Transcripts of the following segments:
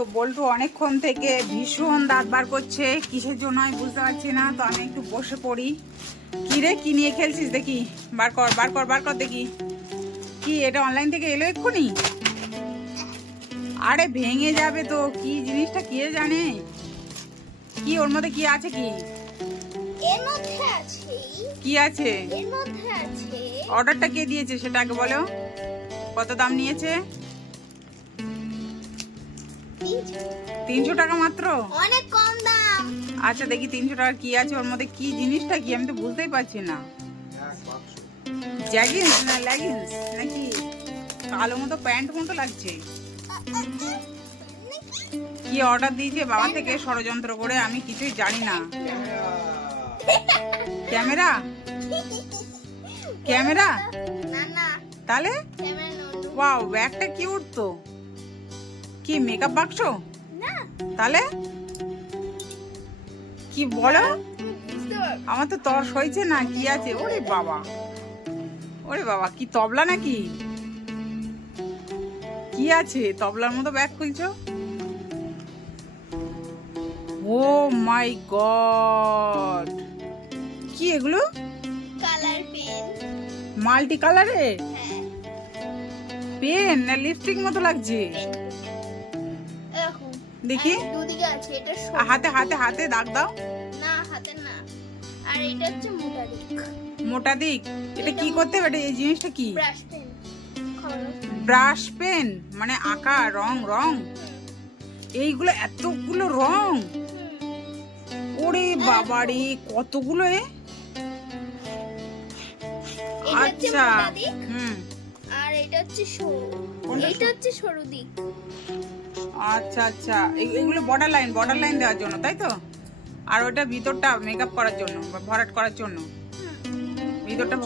তো বল্টু অনেকক্ষণ থেকে ভীষণ দাঁত বার করছে, কিসের জন্য আমি বুঝতে পারছি না। তো আমি একটু বসে পড়ি। কি রে, কি নিয়ে খেলছিস দেখি? বার কর বার কর বার কর দেখি। কি এটা অনলাইন থেকে এলো এক্ষুনি? আরে ভেঙে যাবে তো। কি জিনিসটা কে জানে? কি ওর মধ্যে কি আছে? কি এর মধ্যে আছে? কি আছে এর মধ্যে আছে? অর্ডারটা কে দিয়েছে সেটা আগে বলো। কত দাম নিয়েছে? 300 টাকা মাত্র? অনেক কম দাম। আচ্ছা দেখি 300 টাকা কি আছে ওর মধ্যে। কি জিনিসটা কি আমি তো বুঝতেই পারছি না। জ্যাগিন্স না লেগিংস নাকি? কালো মতো প্যান্ট মতো লাগছে। কি অর্ডার দিয়েছে বাবা থেকে ষড়যন্ত্র করে? আমি কিছুই জানি না। ক্যামেরা? ক্যামেরা না না, তাহলে? ক্যামেরা নয়। ওয়াও, ব্যাগটা কিউট তো। কি মেকআপ বাক্স? না, তাহলে কি বলো? বুঝতে পারবে। আমার তো তর সইছে না। কি আছে? ওরে বাবা, ওরে বাবা, কি তবলা নাকি? কি আছে? তবলার মতো ব্যাগ খুলছো? ও মাই গড, কি এগুলো? Colour pen. মাল্টি কালারে হ্যাঁ, পেন না লিপস্টিক মতো লাগছে? এরকম দেখি আর দুদিকে আছে। এটা হাতে হাতে হাতে দাগ দাও। না, হাতে না। আর এটা হচ্ছে মোটা দিক। মোটা দিক। এটা কি করতে হবে? এই জিনিসটা কি? Brush pen. ব্রাশ পেন মানে আঁকা রং? রং এইগুলো এতগুলো রং? ওরে বাবারে, কতগুলো এ! আচ্ছা, হুম, আর এটা হচ্ছে সরু। কোনটা এটা হচ্ছে সরু দিক। আচ্ছা আচ্ছা, এগুলো বর্ডার লাইন দেওয়ার জন্য, তাই তো? আর ওটা ভিতরটা মেকআপ করার জন্য বা ভরাট করার জন্য ভিতরটা।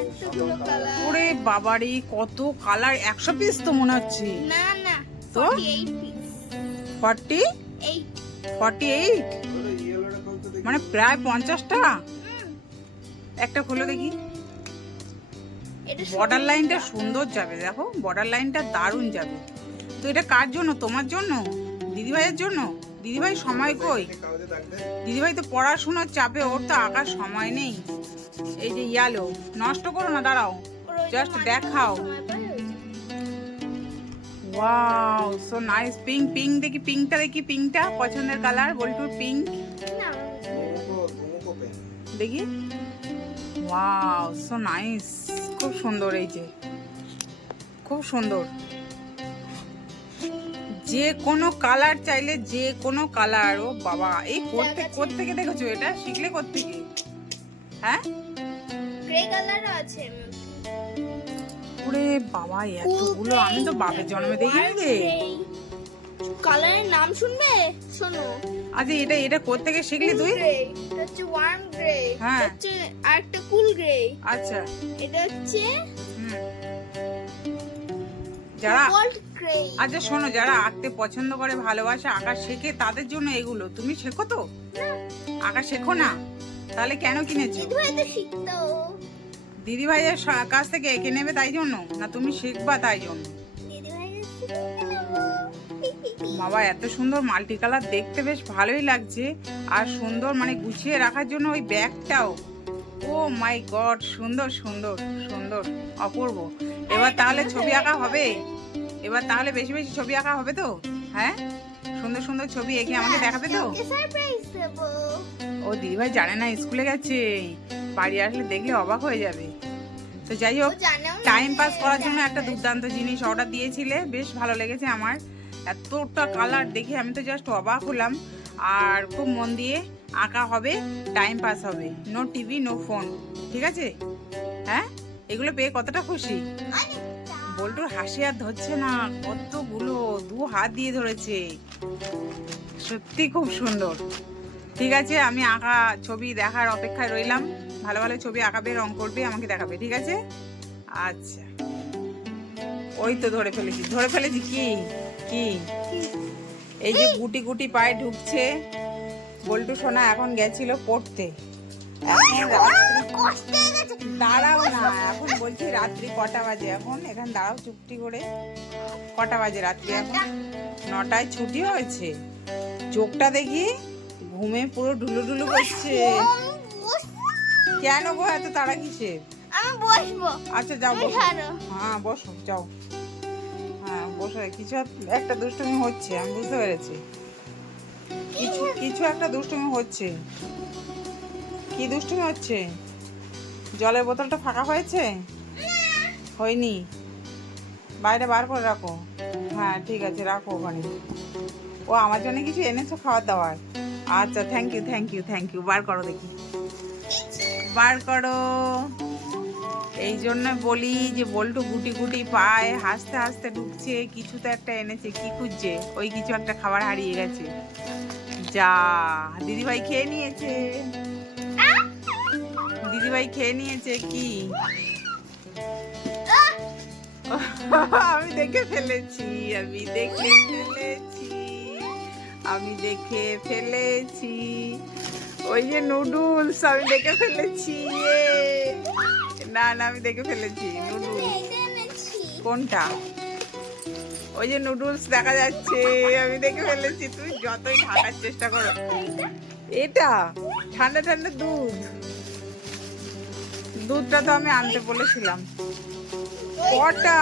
এতগুলো কালার। ওরে বাবারে, কত কালার! 100 পিস তো মনে হচ্ছে। না না, তো 48 পিস। 48 8। মানে প্রায় 50টা। একটা খুলে দেখি। এটা বর্ডার লাইনটা সুন্দর যাবে, দেখো বর্ডার লাইনটা দারুণ যাবে। তো এটা কার জন্য? তোমার জন্য? দিদিভাইয়ের জন্য? দিদিভাই সময় কই? দিদিভাই তো পড়াশোনার চাপে, ওর তো আঁকার সময় নেই। এই যে ইয়ালো, নষ্ট করো না, দাঁড়াও জাস্ট দেখাও। Wow, so nice. Pink pink দেখি, পিঙ্কটা দেখি, পিঙ্কটা পছন্দের কালার বল্টুর, পিঙ্ক দেখি। ওয়াও, সো নাইস, খুব সুন্দর। এই যে খুব সুন্দর। যে কোনো কালার চাইলে যে কোনো কালার। ও বাবা, এই কোত্থেকে দেখেছো? এটা শিখলে কোত্থেকে? হ্যাঁ, গ্রে কালার আছে। ওরে বাবা, এতগুলো আমি তো বাপের জন্মে দেখিনি রে। কালারের নাম শুনবে? শোনো। আচ্ছা, এটা কোত্থেকে শিখলি তুই? এটা হচ্ছে ওয়ার্ম গ্রে। হ্যাঁ। এটা হচ্ছে আরেকটা কুল গ্রে। আচ্ছা, এটা হচ্ছে হুম, যারা গোল্ড গ্রে। আচ্ছা শোনো, যারা আঁকতে পছন্দ করে, ভালোবাসে, আঁকা শেখে, তাদের জন্য এগুলো। তুমি শেখো তো? আঁকা শেখো না? তাহলে কেন কিনেছো? দিদিভাই তো শিখতো। দিদি ভাইয়ের কাছ থেকে এঁকে নেবে তাই জন্য, না তুমি শিখবা তাই জন্য? দিদিভাই বাবা, এত সুন্দর মাল্টি কালার, দেখতে বেশ ভালোই লাগছে। আর সুন্দর মানে গুছিয়ে রাখার জন্য ওই ব্যাগটাও। ও মাই গড, সুন্দর সুন্দর সুন্দর, অপূর্ব। এবার তাহলে ছবি আঁকা হবে? এবার তাহলে বেশি বেশি ছবি আঁকা হবে তো? হ্যাঁ, সুন্দর সুন্দর ছবি এঁকে আমাকে দেখাবে তো? সারপ্রাইজ দেব। ও দিদিভাই জানে না, স্কুলে গেছে। বাড়ি আসলে দেখলে অবাক হয়ে যাবে। তো যাই হোক, টাইম পাস করার জন্য একটা দুর্দান্ত জিনিস অর্ডার দিয়েছিলে, বেশ ভালো লেগেছে আমার। এতটা কালার দেখে আমি তো জাস্ট অবাক হলাম। আর খুব মন দিয়ে আঁকা হবে, টাইম পাস হবে, নো টিভি নো ফোন, ঠিক আছে? হ্যাঁ, এগুলো পেয়ে কতটা খুশি। বল্টুর হাসি আর ধরছে না, কতগুলো, 2 হাত দিয়ে ধরেছে। সত্যি খুব সুন্দর। ঠিক আছে, আমি আঁকা ছবি দেখার অপেক্ষায় রইলাম। ভালো ভালো ছবি আঁকাবে, রং করবে, আমাকে দেখাবে, ঠিক আছে? আচ্ছা, ওই তো ধরে ফেলেছি। কি কি এই যে গুটি গুটি পায়ে ঢুকছে। বল্টু সোনা এখন গেছিল পড়তে, এখন রাত্রি কষ্ট হয়ে গেছে। দাঁড়াও না, এখন বলছি রাত্রি কটা বাজে এখন, এখানে দাঁড়াও চুপটি করে। কটা বাজে রাত্রি এখন? 9টায় ছুটি হয়েছে। চোখটা দেখি ঘুমে পুরো ঢুলু ঢুলু করছে। কেন গো এত তাড়া কিসের? আমি বসবো। আচ্ছা যাও তুমি বসো। ছাড়ো। হ্যাঁ বসো যাও। হ্যাঁ বসো, কিছু একটা দুষ্টুমি হচ্ছে, আমি বুঝতে পেরেছি। কিছু কিছু একটা দুষ্টুমি হচ্ছে। কি দুষ্টুমি হচ্ছে? জলের বোতলটা ফাঁকা হয়েছে? হয়নি? বাইরে বার করে রাখো। হ্যাঁ ঠিক আছে, রাখো ওখানে। ও আমার জন্য কিছু এনেছো খাবার দাবার? আচ্ছা thank you thank you thank you. বার করো দেখি, বার করো। এই জন্য বলি যে বল্টু গুটি গুটি পায়, হাসতে হাসতে ঢুকছে, কিছু তো একটা এনেছে। কি খুঁজছে? ওই কিছু একটা খাবার হারিয়ে গেছে। যা, দিদিভাই খেয়ে নিয়েছে। দিদিভাই খেয়ে নিয়েছে। কি? আমি দেখে ফেলেছি, আমি দেখে ফেলেছি, আমি দেখে ফেলেছি। ওই যে নুডলস, আমি দেখে ফেলেছি। না না, আমি দেখে ফেলেছি নুডলস। কোনটা? ওই যে নুডলস দেখা যাচ্ছে, আমি দেখে ফেলেছি। তুই যতই ঢাকার চেষ্টা করো। এটা ঠান্ডা ঠান্ডা দুধ। দুধটা তো আমি আনতে বলেছিলাম। কটা?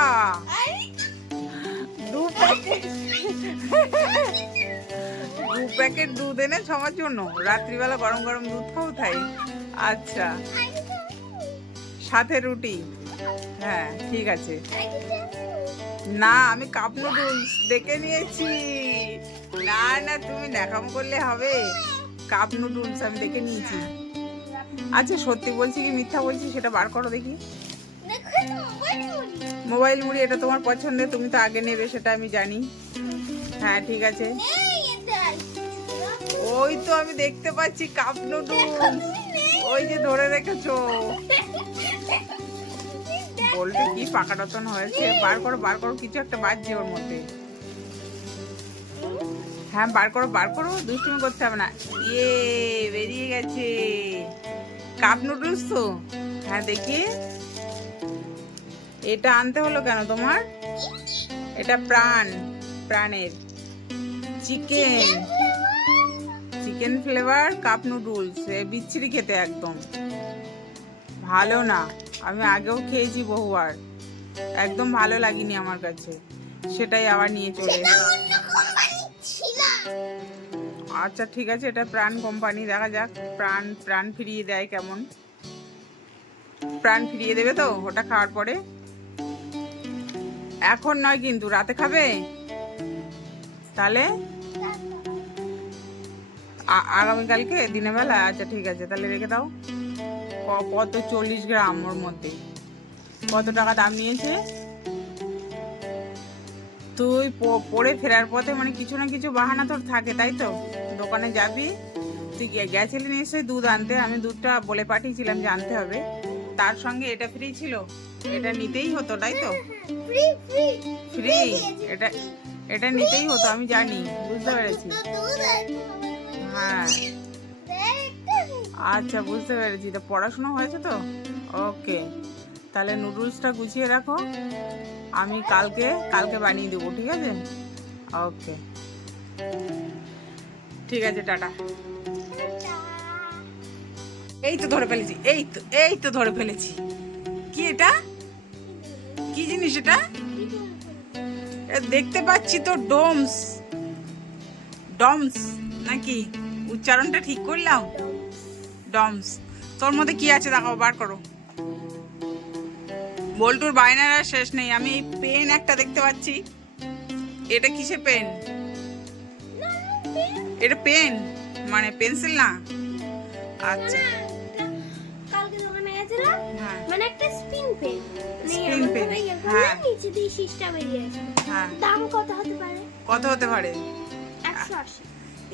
2 প্যাকেট। 2 প্যাকেট দুধ এনেছ আমার জন্য? রাত্রিবেলা গরম গরম দুধ খাও তাই? আচ্ছা, সাথে রুটি। হ্যাঁ ঠিক আছে। না, আমি কাপ নুডলস দেখে নিয়েছি। না না, তুমি দেখাম করলে হবে? কাপ নুডলস আমি দেখে নিয়েছি। আচ্ছা সত্যি বলছি কি মিথ্যা বলছি সেটা বার করো দেখি। মোবাইল মুড়ি, এটা তোমার পছন্দের, তুমি তো আগে নেবে সেটা আমি জানি। হ্যাঁ ঠিক আছে। ওই তো আমি দেখতে পাচ্ছি কাপ নুডলস, ওই যে ধরে রেখেছো। বলতে কি পাকা রতন হয়েছে। বার করো বার করো, কিছু একটা বাজছে ওর মধ্যে। হ্যাঁ বার করো বার করো, দুষ্টুমি করতে হবে না। ইয়ে, বেরিয়ে গেছে কাপ নুডলস তো। হ্যাঁ দেখি, এটা আনতে হলো কেন তোমার? এটা প্রাণের chicken, chicken flavour cup noodles. বিচ্ছিরি খেতে, একদম ভালো না। আমি আগেও খেয়েছি বহুবার, একদম ভালো লাগেনি আমার কাছে, সেটাই আবার নিয়ে চলে এসেছি। আচ্ছা ঠিক আছে, এটা প্রাণ কোম্পানি, দেখা যাক প্রাণ ফিরিয়ে দেয় কেমন। প্রাণ ফিরিয়ে দেবে তো ওটা খাওয়ার পরে? এখন নয় কিন্তু, রাতে খাবে তাহলে? আগামীকালকে দিনের বেলা? আচ্ছা ঠিক আছে, তাহলে রেখে দাও। কত? 40 গ্রাম ওর মধ্যে। কত টাকা দাম নিয়েছে? তুই পড়ে ফেরার পথে মানে কিছু না কিছু বাহানা তোর থাকে তাই তো? দোকানে যাবি, তুই গেছিলি নিশ্চয়ই দুধ আনতে, আমি দুধটা বলে পাঠিয়েছিলাম যে আনতে হবে, তার সঙ্গে এটা ফ্রি ছিল, এটা নিতেই হতো তাই তো? ফ্রি, এটা নিতেই হতো, আমি জানি, বুঝতে পেরেছি। হ্যাঁ আচ্ছা বুঝতে পেরেছি। তো পড়াশোনা হয়েছে তো? ওকে, তাহলে নুডলসটা গুছিয়ে রাখো, আমি কালকে বানিয়ে দেবো, ঠিক আছে? ওকে ঠিক আছে, টাটা। এই তো ধরে ফেলেছি, এই তো ধরে ফেলেছি। কি এটা? কি জিনিস এটা? দেখতে পাচ্ছি তো ডমস নাকি? উচ্চারণটা ঠিক করলাম? ডমস। তোর মধ্যে কি আছে দেখাও, বার করো। বল্টুর বায়নার আর শেষ নেই। আমি পেন একটা দেখতে পাচ্ছি, এটা কিসের পেন? এটা পেন মানে পেন্সিল না? আচ্ছা কালকে দোকানে গেছিলাম, মানে একটা স্পিন পেন, স্পিন পেন। হ্যাঁ নিচে দিয়ে শীষটা বেরিয়ে আছে। হ্যাঁ, দাম কত হতে পারে? কত হতে পারে? 180।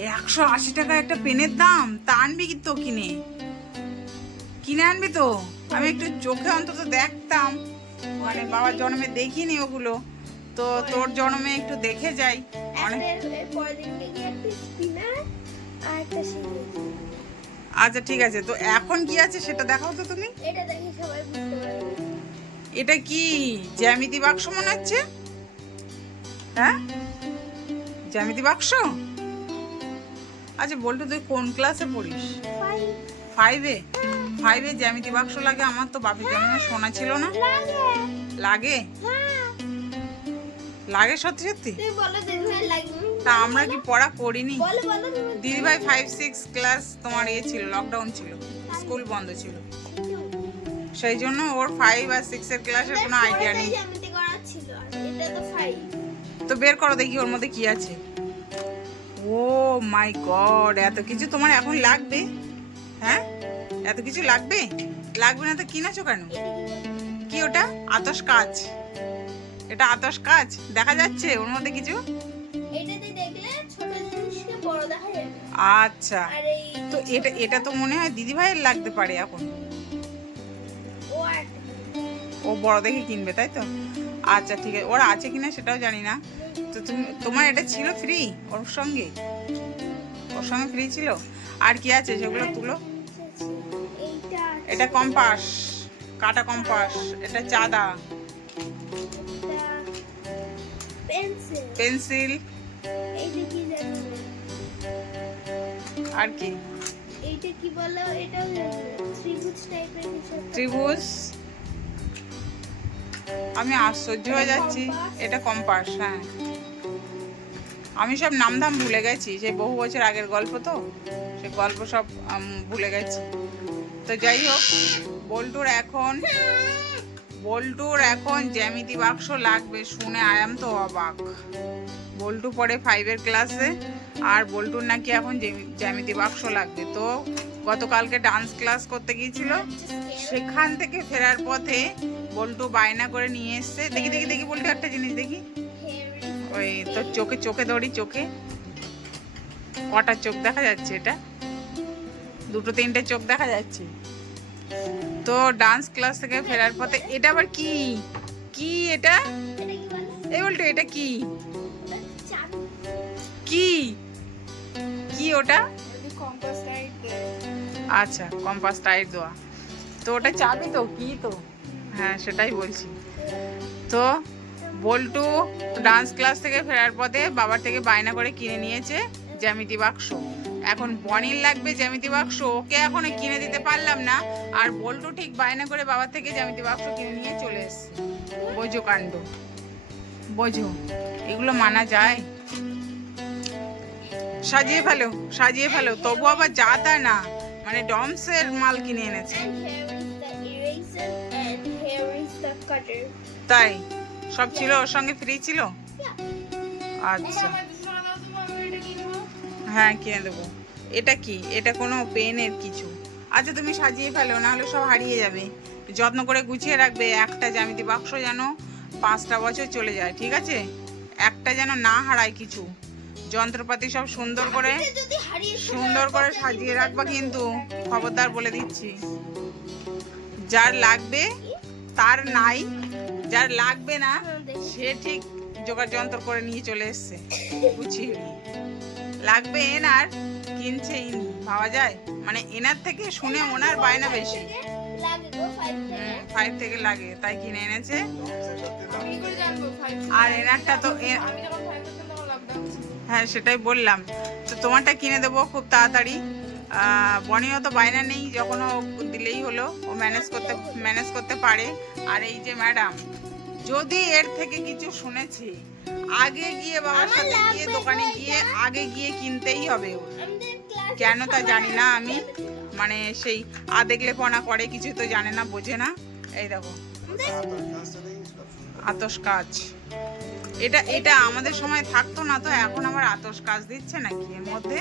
180 টাকা একটা পেনের দাম? তা আনবি কি তো কিনে আনবি তো? আমি একটু চোখে অন্তত দেখতাম, মানে বাবার জন্মে দেখিনি ওগুলো, তো তোর জন্মে একটু দেখে যাই। অনেক আচ্ছা ঠিক আছে, তো এখন কি আছে সেটা দেখাও তো তুমি। এটা দেখে সবাই বুঝতে পারবে। এটা কি জ্যামিতি বাক্স মনে হচ্ছে? হ্যাঁ, জ্যামিতি বাক্স। আচ্ছা বলতো তুই কোন ক্লাসে পড়িস? 5-এ। 5-এ জ্যামিতি বাক্স লাগে? আমার তো বাপের জন্মে শোনা ছিল না। লাগে? লাগে সত্যি সত্যি? তা আমরা কি পড়া করিনি? দিদিভাই 5-6 ক্লাস তোমার ইয়ে ছিল, লকডাউন ছিল, স্কুল বন্ধ ছিল, সেই জন্য ওর 5 আর 6 এর ক্লাসের কোনো আইডিয়া নেই। তো বের করো দেখি ওর মধ্যে কি আছে। ও মাই গড, এত কিছু তোমার এখন লাগবে? হ্যাঁ, এত কিছু লাগবে? লাগবে না তো কিনেছো কেন? কি ওটা? আতশ কাচ। এটা আতশ কাচ দেখা যাচ্ছে ওর মধ্যে কিছু? আচ্ছা, তো এটা তো মনে হয় দিদি ভাইয়ের লাগতে পারে এখন। ও বড় দেখে কিনবে তাই তো? আচ্ছা ঠিক আছে, ওর আছে কিনা সেটাও জানি না। তো তোমার এটা ছিল ফ্রি ওর সঙ্গে? ওর সঙ্গে ফ্রি ছিল। আর কি আছে সেগুলো তুলো। এটা কম্পাস, কাটা কম্পাস। এটা চাঁদা, পেন্সিল। আর কি? এইটা কি বলো? এটা ত্রিভুজ টাইপের কিছু। ত্রিভুজ। আমি আশ্চর্য হয়ে যাচ্ছি, এটা কম্পাস। হ্যাঁ, আমি সব নামধাম ভুলে গেছি, সেই বহু বছর আগের গল্প তো, সে গল্প সব ভুলে গেছি। তো যাই হোক, বল্টুর এখন জ্যামিতি বাক্স লাগবে শুনে আয়াম তো অবাক। বল্টু পড়ে 5-এর ক্লাসে, আর বল্টুর নাকি এখন জ্যামিতি বাক্স লাগবে। তো গতকালকে ডান্স ক্লাস করতে গিয়েছিল, সেখান থেকে ফেরার পথে বল্টু বায়না করে নিয়ে এসছে। দেখি দেখি দেখি বল্টু একটা জিনিস দেখি। ওই তোর চোখে ধরি, চোখে কটা চোখ দেখা যাচ্ছে? এটা 2-3টে চোখ দেখা যাচ্ছে। তো ডান্স ক্লাস থেকে ফেরার পথে এটা আবার কি? কি এটা? এই বলতো এটা কি? কি কি ওটা? আচ্ছা, কম্পাস টাইট দেওয়া। তো ওটা চাবি তো? কি তো? হ্যাঁ সেটাই বলছি। তো বল্টু ডান্স ক্লাস থেকে ফেরার পথে বাবার থেকে বায়না করে কিনে নিয়েছে জ্যামিতি বাক্স। এখন বনির লাগবে জ্যামিতি বাক্স, ওকে এখনো কিনে দিতে পারলাম না, আর বল্টু ঠিক বায়না করে বাবার থেকে জ্যামিতি বাক্স কিনে নিয়ে চলে এসছে। বোঝো কাণ্ড, বোঝো, এগুলো মানা যায়? সাজিয়ে ফেলো, তবু আবার যা তা না, মানে ডমসের মাল কিনে এনেছে। তাই সব ছিল ওর সঙ্গে, ফ্রি ছিল? আচ্ছা হ্যাঁ কিনে দেবো। এটা কি? এটা কোনো পেনের কিছু? আচ্ছা তুমি সাজিয়ে ফেলো, না হলে সব হারিয়ে যাবে। যত্ন করে গুছিয়ে রাখবে, একটা জ্যামিতি বাক্স যেন 5টা বছর চলে যায়, ঠিক আছে? একটা যেন না হারায় কিছু। যন্ত্রপাতি সব সুন্দর করে সাজিয়ে রাখবা কিন্তু, খবরদার বলে দিচ্ছি। যার লাগবে তার নাই, যার লাগবে না সে ঠিক জোগাড় যন্ত্র করে নিয়ে চলে এসছে গুছিয়ে। লাগবে এনার, কিনছে ইনি, পাওয়া যায়, মানে এনার থেকে শুনে ওনার বায়না বেশি। 5 থেকে লাগে তাই কিনে এনেছে। আর এনারটা তো হ্যাঁ সেটাই বললাম, তো তোমারটা কিনে দেবো খুব তাড়াতাড়ি। বনিও তো বায়না নেই, যখন ও দিলেই হলো, ও ম্যানেজ করতে পারে। আর এই যে ম্যাডাম, যদি এর থেকে কিছু শুনেছি, আগে গিয়ে বাবার সাথে গিয়ে দোকানে গিয়ে আগে গিয়ে কিনতেই হবে ওর। কেন তা জানি না আমি, মানে সেই দেখলে পনা করে, কিছু তো জানে না, বোঝে না। এই দেখো আতশ কাচ। এটা আমাদের সময় থাকতো না তো, এখন আবার আতশ কাচ দিচ্ছে নাকি এর মধ্যে?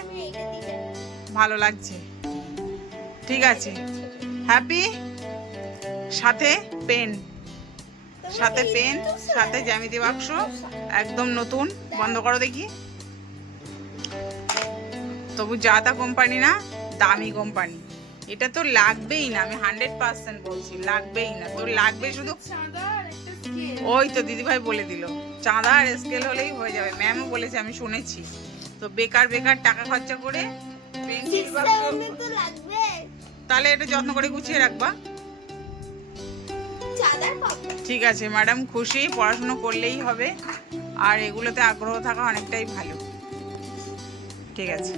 ভালো লাগছে, ঠিক আছে। হ্যাপি। সাথে পেন, সাথে জ্যামিতি বাক্স, একদম নতুন। বন্ধ করো দেখি। তবু জাতা কোম্পানি না, দামি কোম্পানি। এটা তো লাগবেই না, আমি 100% বলছি, লাগবেই না। তোর লাগবে শুধু, ওই তো দিদিভাই বলে দিল, চাঁদা আর স্কেল হলেই হয়ে যাবে। ম্যামও বলেছে, আমি শুনেছি। তো বেকার টাকা খরচা করে পেন্সিল Six, বাক্স seven এ তো লাগবে। তাহলে এটা যত্ন করে গুছিয়ে রাখবা। চাঁদার পাবো। ঠিক আছে, ম্যাডাম খুশি, পড়াশুনো করলেই হবে, আর এগুলোতে আগ্রহ থাকা অনেকটাই ভালো। ঠিক আছে।